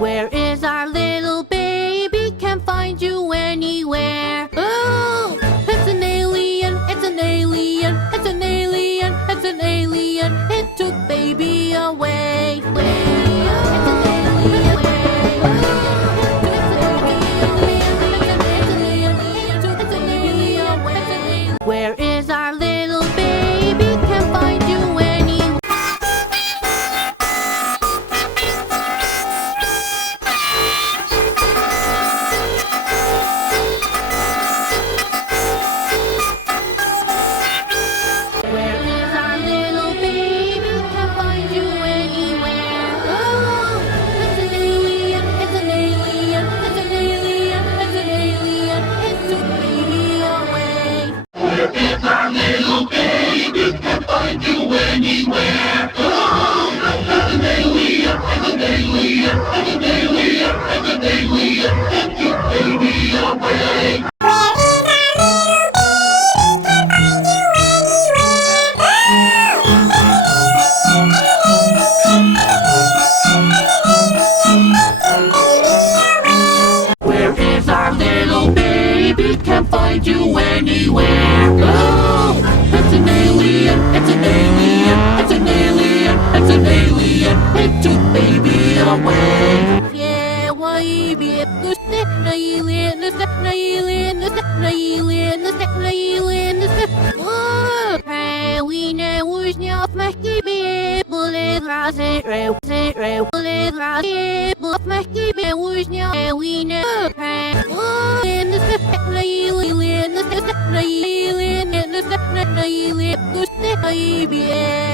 Where is our little baby? Can't find you anywhere. Oh, it's an alien, it's an alien, it's an alien, it's an alien. It took baby away. Where is our little baby? Can't find you anywhere. Where is our little baby? Can't find you anywhere. Oh, it's an alien, it's an alien, it's an alien, it's an alien. It took baby away. Where is our little baby? Can't find you anywhere. Oh, it's an alien, it's an alien, it's an alien, it's an alien. It took baby away. Where is our little baby? Can't find you anywhere. Oh, it's an alien, it's an alien, it's an alien, it's an alien. It took baby away. Yeah, why be the alien, the alien, the alien, the alien, the oh, hey, we know who's not my baby. Bullet rising, bullet rising, bullet my baby was not. We know, hey, oh, in the alien, the alien, the alien, the alien, the baby.